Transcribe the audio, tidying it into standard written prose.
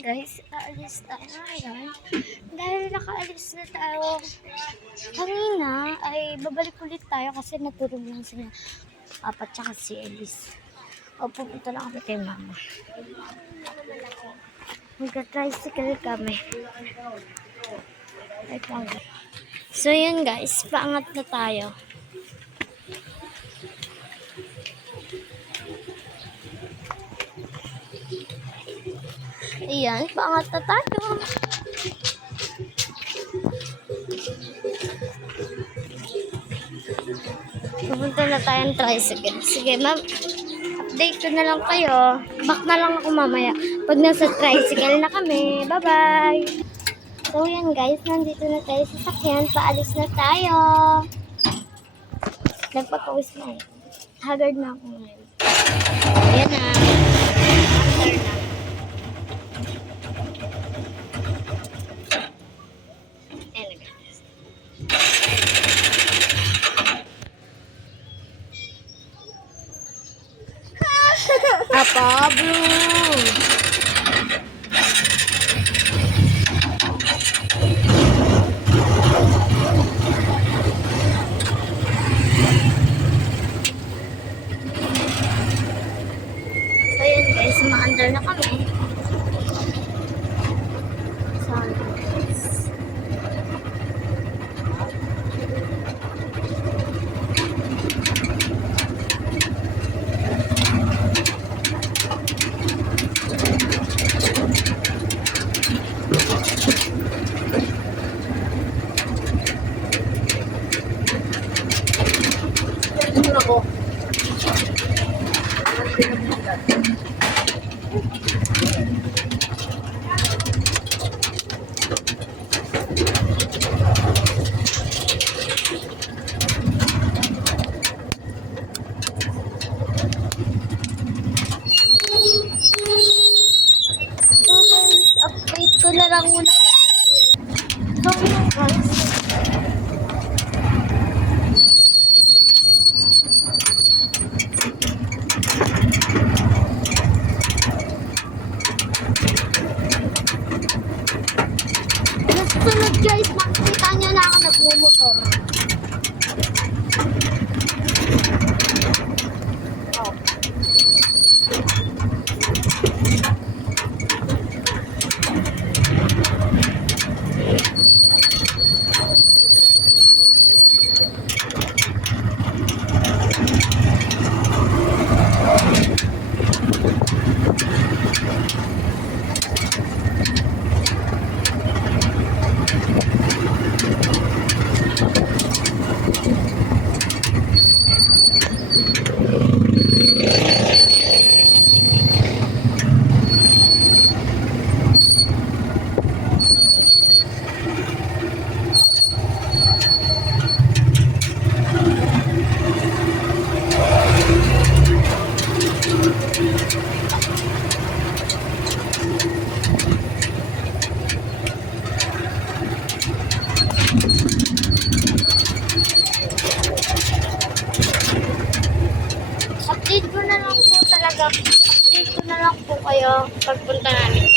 guys, aalis tayo ngayon. Dahil nakaalis na tayo kanina, ay babalik ulit tayo kasi natulog lang sila Papa tsaka si Elise. O pupunta lang kami kay Mama. Magka-tricycle kami. So yun guys, paangat na tayo. Ayan, paangat na tayo. Pupunta na tayong tricycle. Sige, ma'am. Update ko na lang kayo. Back na lang ako mamaya. Pag nasa tricycle na kami. Bye-bye! So, yan guys. Nandito na tayo sa sakyan. Paalis na tayo. Nagpapawis na eh. Haggard na ako ngayon. Ayan na. After na. Pablo. So yun guys, ma-under na kami. Sorry guys. Ako. So guys, update ko na lang muna kayo. So guys, sunod guys, makikita nyo na ako nagmumotor. Oh. Update ko na lang po kayo pagpunta namin.